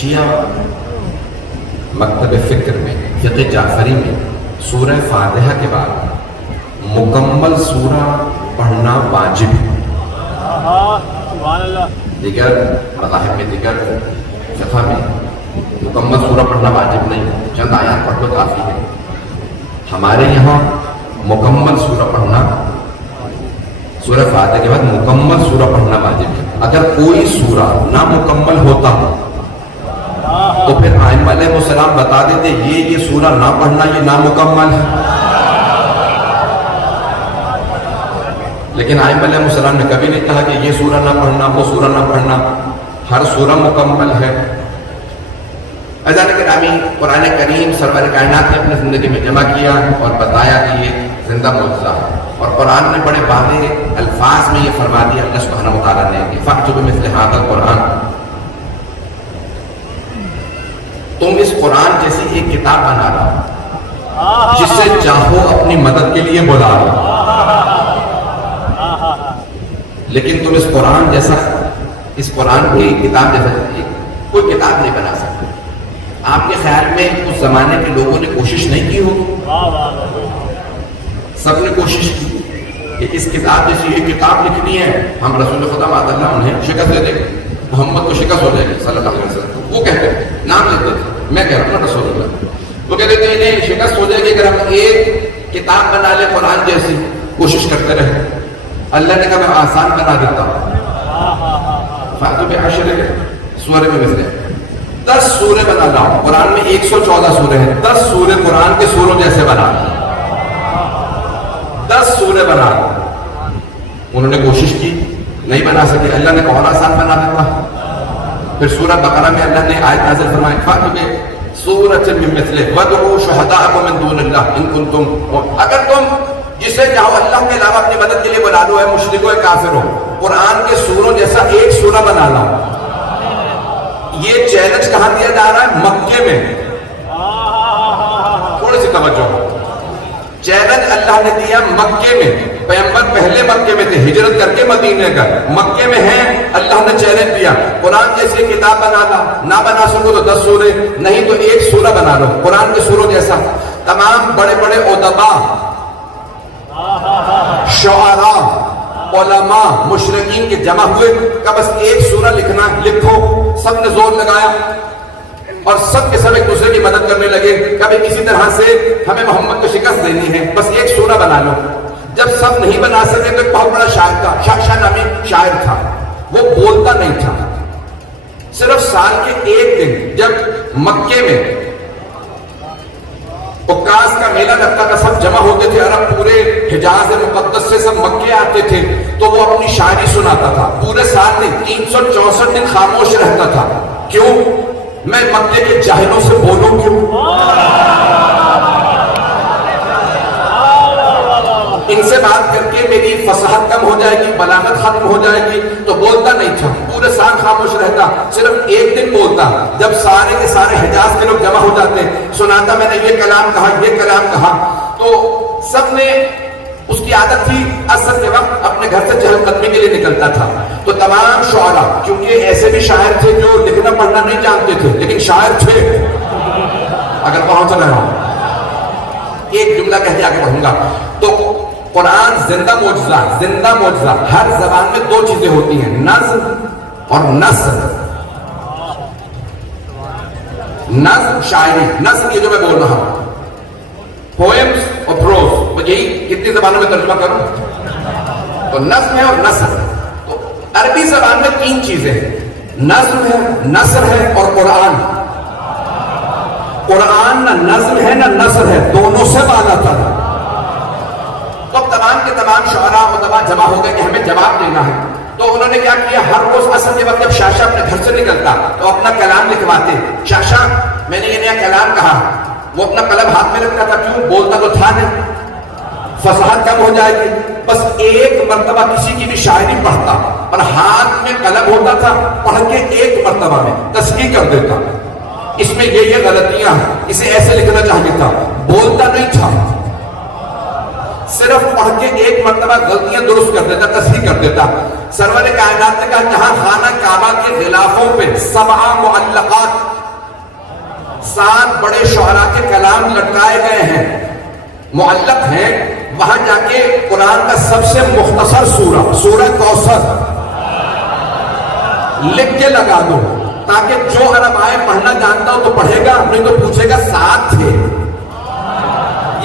شیعہ مکتب فکر میں فقہ جعفری میں سورہ فاتحہ کے بعد مکمل سورہ پڑھنا واجب ہے. دیگر مذاہب میں دیگر فقہ میں مکمل سورہ پڑھنا واجب نہیں ہے، چند آیات پڑھ لو کافی ہے. ہمارے یہاں مکمل سورہ پڑھنا، سورہ فاتحہ کے بعد مکمل سورہ پڑھنا واجب ہے. اگر کوئی سورہ نامکمل ہوتا تو پھر ائمہ علیہ السلام بتا دیتے یہ سورہ نہ پڑھنا، یہ نامکمل ہے. لیکن ائمہ علیہ السلام نے کبھی نہیں کہا کہ یہ سورہ نہ پڑھنا، وہ سورہ نہ پڑھنا، ہر سورہ مکمل ہے. عزیزان گرامی، قرآن کریم سرور کائنات نے اپنی زندگی میں جمع کیا اور بتایا کہ یہ زندہ معجزہ ہے. اور قرآن نے بڑے واضح الفاظ میں یہ فرما دیا اللہ سبحانہ و تعالیٰ نے کہ فَأْتُوا بِمِثْلِ هَٰذَا الْقُرْآنِ، تم اس قرآن جیسی ایک کتاب بنا رہا جس سے چاہو اپنی مدد کے لیے بلا رہا، لیکن تم اس قرآن جیسا، اس قرآن کی کتاب جیسا کوئی کتاب نہیں بنا سکتے. آپ کے خیال میں اس زمانے کے لوگوں نے کوشش نہیں کی ہوگی؟ سب نے کوشش کی کہ اس کتاب جیسی ایک کتاب لکھنی ہے. ہم رسول خدا معاذ اللہ انہیں شکست دے دیں گے، محمد کو شکست ہو جائے گی صلی اللہ علیہ وسلم. وہ کہتے ہیں، نام لیتے تھے، میں کہہ رہا ہوں رسول اللہ، وہ کہتے تھے نہیں شکست ہو جائے گی اگر ہم ایک کتاب بنا لیں قرآن جیسی. کوشش کرتے رہے. اللہ نے کہا میں آسان بنا دیتا ہوں. فاتو بعشر سورہ میں مثلے 10 سورے بنا لاؤ. قرآن میں 114 سورے ہیں، 10 سورے قرآن کے سوروں جیسے بنا، 10 سورے بنا. انہوں نے کوشش کی، نہیں بنا سکے. اللہ نے کہا آسان بنا دیتا. پھر سورہ بقرہ میں اللہ نے آیت نازل فرمائی فاتو بسورۃ من مثلہ وادعوا شہداءکم من دون اللہ ان کنتم، اگر تم جسے چاہو اللہ کے علاوہ اپنی مدد کے لیے بنا دو، ہے مشرک ہو کافر ہو، قرآن کے سوروں جیسا ایک سورہ بنا لاؤ. یہ چیلنج کہاں دیا جا رہا ہے؟ مکے میں. تھوڑی سی توجہ. چیلنج اللہ نے دیا مکے میں. پیغمبر پہلے مکے میں تھے، ہجرت کر کے مدینے گئے، مکے میں ہیں. اللہ نے چیلنج دیا قرآن جیسی کتاب بنا لا. نہ بنا سکو تو 10 سورے، نہیں تو ایک سورہ بنا لو قرآن کے سوروں جیسا. تمام بڑے بڑے ادبا، شعراء، علماء، مشرکین کے جمع ہوئے کہ بس ایک سورہ لکھنا، لکھو. سب نے زور لگایا اور سب کے سب ایک دوسرے کی مدد کرنے لگے. کبھی کسی طرح سے ہمیں محمد کو شکست دینی ہے، بس ایک سورہ بنا لو. جب سب نہیں بنا سکے تو ایک بہت بڑا شاعر تھا، شاہ نامی شاعر تھا. وہ بولتا نہیں تھا. صرف سال کے ایک دن جب مکے میں عکاس کا میلہ لگتا تھا، سب جمع ہوتے تھے، عرب پورے حجاز مقدس سے سب مکے آتے تھے، تو وہ اپنی شاعری سناتا تھا. پورے سال میں 364 دن خاموش رہتا تھا. کیوں؟ میں مکے کے جاہلوں سے بولوں کیوں؟ ان سے بات کر کے میری فصاحت کم ہو جائے گی، بلاغت ختم ہو جائے گی. تو بولتا نہیں تھا، پورے سال خاموش رہتا. صرف ایک دن بولتا. جب سارے کے سارے حجاز کے لوگ جمع ہو جاتے، سناتا میں نے یہ کلام کہا، یہ کلام کہا. تو سب نے، اس کی عادت تھی عصر کے وقت اپنے گھر سے چہل قدمی کے لیے نکلتا تھا. تو تمام شعراء، کیونکہ ایسے بھی شاعر تھے جو لکھنا پڑھنا نہیں جانتے تھے لیکن شاعر تھے. اگر پہنچ رہا ہوں ایک جملہ کہہ کے آگے بڑھوں گا. تو قرآن زندہ معجزہ، زندہ معجزہ. ہر زبان میں 2 چیزیں ہوتی ہیں، نظم اور نثر. نظم شاعری، نظم یہ جو میں بول رہا ہوں، پوئمز اور پروز. یہی کتنی زبانوں میں ترجمہ کروں؟ تو نظم ہے اور نثر. تو عربی زبان میں 3 چیزیں ہیں، نظم ہے، نثر ہے اور قرآن. قرآن نہ نظم ہے نہ نثر ہے، دونوں سے بالا تھا. تو تمام کے تمام شعراء و ادبا جمع ہو گئے کہ ہمیں جواب دینا ہے. تو انہوں نے کیا کیا؟ ہر روز عصر کے وقت جب شاہ اپنے گھر سے نکلتا تو اپنا کلام لکھواتے. شاہ میں نے یہ نیا کلام کہا. وہ اپنا قلم ہاتھ میں رکھتا تھا. کیوں؟ بولتا تو تھا نہیں، فصاحت کم ہو جائے گی. بس ایک مرتبہ کسی کی بھی شاعری پڑھتا اور ہاتھ میں قلم ہوتا تھا، پڑھ کے ایک مرتبہ میں تصحیح کر دیتا. اس میں یہ غلطیاں ہیں، اسے ایسے لکھنا چاہیے تھا. بولتا نہیں تھا، صرف پڑھ کے ایک مرتبہ غلطیاں درست کر دیتا، تصحیح کر دیتا. سرور کائنات نے کہا جہاں خانہ کعبہ کے غلافوں پہ 7 معلقات 7 بڑے شعراء کے کلام لٹکائے گئے ہیں، معلق ہیں، وہاں جا کے قرآن کا سب سے مختصر سورہ، سورہ کوثر لکھ کے لگا دو، تاکہ جو عرب آئے پڑھنا جانتا ہو تو پڑھے گا، نہیں تو پوچھے گا 7 تھے،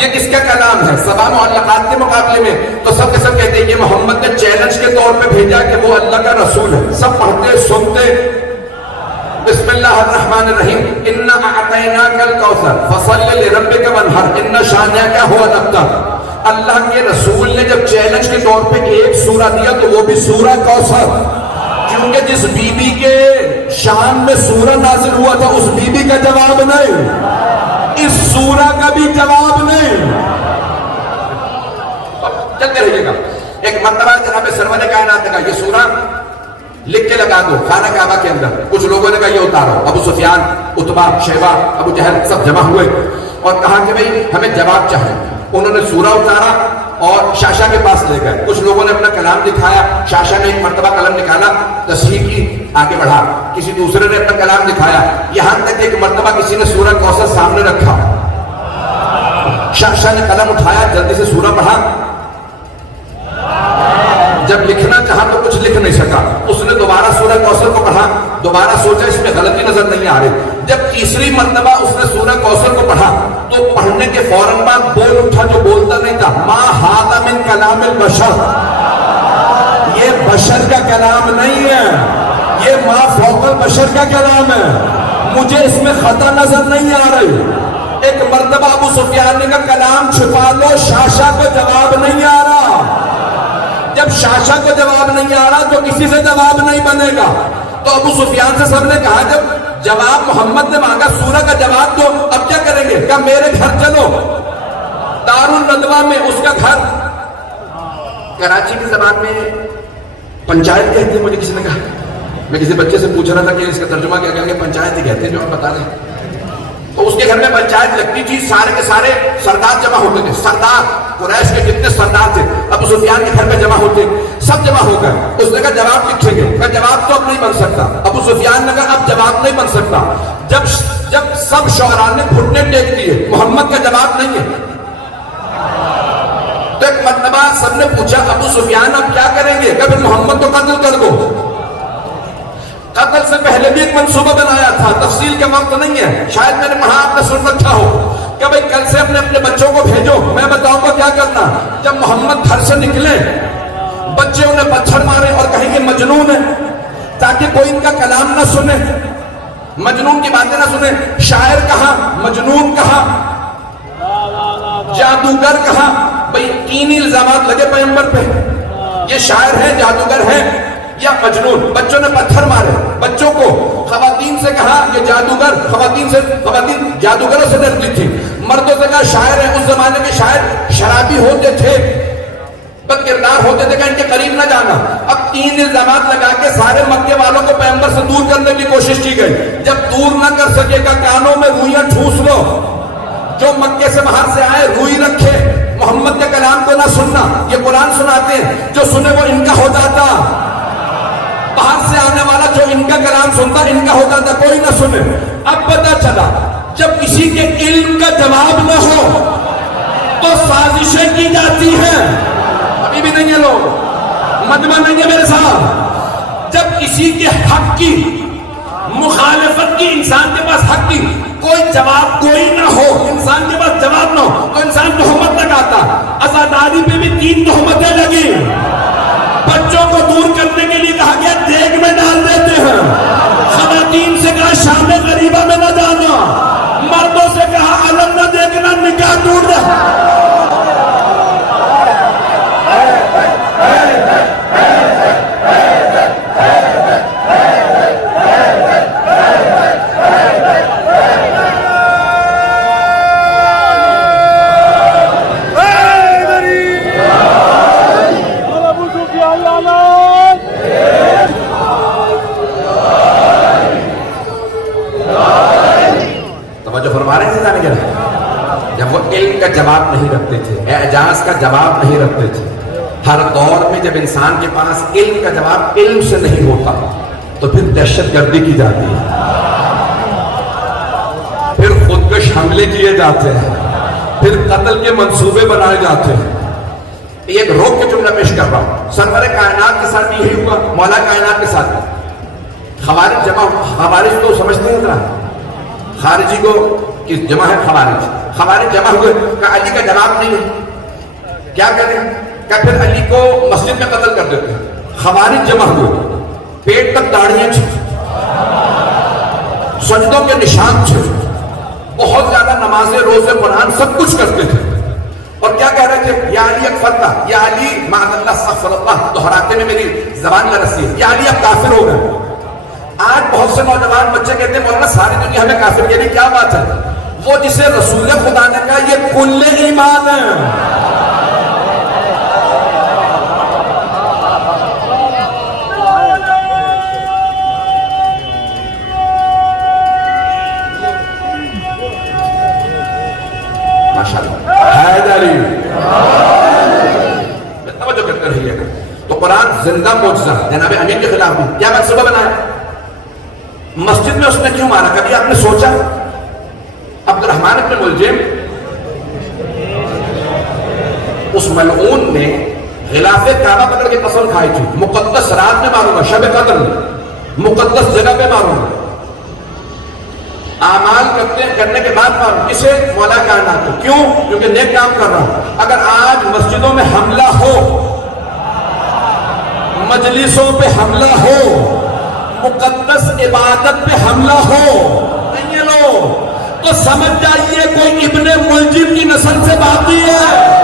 یہ کس کا کلام ہے؟ سبا معلقات کے مقابلے میں تو سب کے سب کہتے ہیں یہ محمد نے چیلنج کے طور پہ بھیجا کہ وہ اللہ کا رسول ہے، سب پڑھتے سنتے۔ بسم اللہ الرحمن الرحیم، انا اعطیناک الکوثر فصل لربک وانحر ان شانئک هو الابتر۔ اللہ کے رسول نے جب چیلنج کے طور پہ ایک سورہ دیا تو وہ بھی سورہ کوثر، کیونکہ جس بی بی کے شان میں سورہ نازل ہوا تھا اس بی بی کا جواب نہیں، اس سورہ کا بھی جواب نہیں۔ چلتے رہیے گا۔ ایک مرتبہ جناب سرور کائنات نے کہا یہ سورہ لکھ کے لگا دو خانہ کعبہ کے اندر، کچھ لوگوں نے کہا یہ اتارو، ابو سفیان، عتبہ، شیبہ، ابو جہل سب جمع ہوئے اور کہا کہ بھئی ہمیں جواب چاہیے۔ انہوں نے سورہ اتارا اور شاشا کے پاس لے گئے، کچھ لوگوں نے اپنا کلام دکھایا، شاشا نے ایک مرتبہ قلم نکالا، تصحیح کی، آگے بڑھا، کسی دوسرے نے اپنا کلام دکھایا، یہاں تک ایک مرتبہ کسی نے سورہ کوثر سامنے رکھا، شاشا نے قلم اٹھایا، جلدی سے سورہ پڑھا، جب لکھنا چاہا تو کچھ لکھ نہیں سکا، اس نے دوبارہ سورہ کوثر کو پڑھا، دوبارہ سوچا اس میں غلطی نظر نہیں آ رہی، جب تیسری مرتبہ اس نے سورہ کوثر کو پڑھا تو پڑھنے کے فوراً بعد بول اٹھا جو بولتا نہیں تھا، ما ھذا من کلام البشر، یہ بشر کا کلام نہیں ہے، یہ ما فوق البشر کا کلام ہے، مجھے اس میں خطا نظر نہیں آ رہی۔ ایک مرتبہ ابو سفیان نے کہا کلام چھپا لو، شاشا کو جواب نہیں آ رہا، جب شاشا کو جواب نہیں آ رہا تو کسی سے جواب نہیں بنے گا، تو ابو سفیان سے سب نے کہا جب جواب محمد نے مانگا سورہ کا جواب دو، اب کیا کریں گے؟ کہا میرے گھر چلو، دارالندوہ میں اس کا گھر، کراچی کی زبان میں پنچایت کہتے ہیں، مجھے کسی نے کہا، میں کسی بچے سے پوچھ رہا تھا کہ اس کا ترجمہ کیا کہ پنچایت ہی کہتے ہیں جو آپ بتا رہے ہیں، تو اس کے گھر میں پنچایت لگتی تھی، سارے کے سارے سردار جمع ہوتے تھے، سردار قریش کے جتنے سردار تھے ابو سفیان کے گھر پہ جمع ہوتے، سب جمع ہو گئے، اس نے کہا جواب لکھیں گے، کہا جواب تو اب نہیں بن سکتا، ابو سفیان نے کہا اب جواب نہیں بن سکتا، جب سب شعراء نے گھٹنے ٹیک دیے محمد کا جواب نہیں ہے، تو ایک مرتبہ سب نے پوچھا ابو سفیان اب کیا کریں گے؟ کہ محمد تو قتل کر دو، قتل سے پہلے بھی ایک منصوبہ بنایا تھا، تفصیل کا وقت نہیں ہے، شاید میں نے پڑھا آپ نے سن رکھا ہو کہ بھئی کل سے اپنے بچوں کو بھیجو، میں بتاؤں گا کیا کرنا، جب محمد گھر سے نکلے بچے انہیں پتھر مارے اور کہیں کہ مجنون ہے، تاکہ کوئی ان کا کلام نہ سنے، مجنون کی باتیں نہ سنے، شاعر کہا، مجنون کہا، جادوگر کہا، بھئی 3 الزامات لگے پیغمبر پہ، یہ شاعر ہے، جادوگر ہے یا مجنون، بچوں نے پتھر مارے، بچوں کو، خواتین سے کہا یہ جادوگر، خواتین جادوگروں سے ڈرتی تھی، مردوں سے کہا شاعر ہے، اس زمانے کے شاعر شرابی ہوتے تھے، بد کردار ہوتے تھے کہ ان کے قریب نہ جانا، اب 3 الزامات لگا کے سارے مکے والوں کو پیغمبر سے دور کرنے کی کوشش کی گئی، جب دور نہ کر سکے گا کانوں میں روئیاں ٹھوس لو، جو مکے سے باہر سے آئے روئی رکھے، محمد کے کلام کو نہ سننا، یہ قرآن سناتے ہیں، جو سنے وہ ان کا ہو جاتا، باہر سے آنے والا جو ان کا کلام سنتا ان کا ہوتا تھا، کوئی نہ سنے۔ اب پتہ چلا جب کسی کے علم کا جواب نہ ہو تو سازشیں کی جاتی ہیں، ابھی بھی نہیں ہے لوگ، مجمع نہیں ہے میرے ساتھ، جب کسی کے حق کی مخالفت کی، انسان کے پاس حق کی کوئی جواب کوئی نہ ہو، انسان کے پاس جواب نہ ہو تو انسان تہمت لگاتا، عزاداری پہ بھی 3 تہمتیں لگی، بچوں کو دور کرنے کے لیے کہا گیا دیگ میں ڈال دیتے ہیں، خواتین سے کہا شام غریبہ میں نہ جانا، مردوں سے کہا علم نہ دیکھنا، نکاح ٹوٹ جائے۔ جب وہ علم کا جواب نہیں رکھتے تھے، اعجاز کا جواب نہیں رکھتے تھے، ہر دور میں جب انسان کے پاس علم کا جواب علم سے نہیں ہوتا تو پھر دہشت گردی کی جاتی ہے، پھر حملے کیے جاتے ہیں، پھر قتل کے منصوبے بنائے جاتے ہیں. ایک روک کے جملہ پیش کر رہا ہوں. سرور کائنات کے ساتھ بھی یہی ہوا، مولا کائنات کے ساتھ بھی. خوارج جمع، خوارج کو سمجھتے ہیں ذرا، خارجی کو کس جمع ہے خوارج. خوارج جمع ہوئے کہ علی کا جواب نہیں ہے، کیا کریں کہ پھر علی کو مسجد میں قتل کر دیتے ہیں. خوارج جمع ہوئے، پیٹ تک داڑھیاں چھو، سجدوں کے نشان چھو، بہت زیادہ نمازیں، روزے، قرآن سب کچھ کرتے تھے. اور کیا کہہ رہے تھے؟ یا علی اکفرتا، یا علی معاذ اللہ استغفر اللہ، دہراتے میں میری زبان لرزتی ہے، یا علی اب کافر ہو گئے. آج بہت سے نوجوان بچے کہتے ہیں مولانا ساری دنیا ہمیں کافر، یعنی کیا بات ہے؟ وہ جسے رسول خدا نے کہا یہ کل ایمان ہے. توجہ کرتے رہیے گا. تو قرآن زندہ معجزہ جناب امین کے خلاف بھی کیا منصوبہ بنایا؟ مسجد میں اس نے کیوں مارا؟ کبھی آپ نے سوچا؟ عبد الرحمن ابن ملجم اس ملعون نے غلاف کعبہ پکڑ کے قسم کھائی تھی مقدس رات میں ماروں گا، شب قدر میں، مقدس جگہ پہ ماروں گا. اعمال کرنے کے بعد ماروں. کسے؟ مولا کائنات کو. کیوں؟ کیونکہ نیک کام کر رہا ہوں. اگر آج مسجدوں میں حملہ ہو، مجلسوں پہ حملہ ہو، مقدس عبادت پہ حملہ ہو، نہیں لو تو سمجھ جائیے کوئی ابن ملجم کی نسل سے باقی ہے.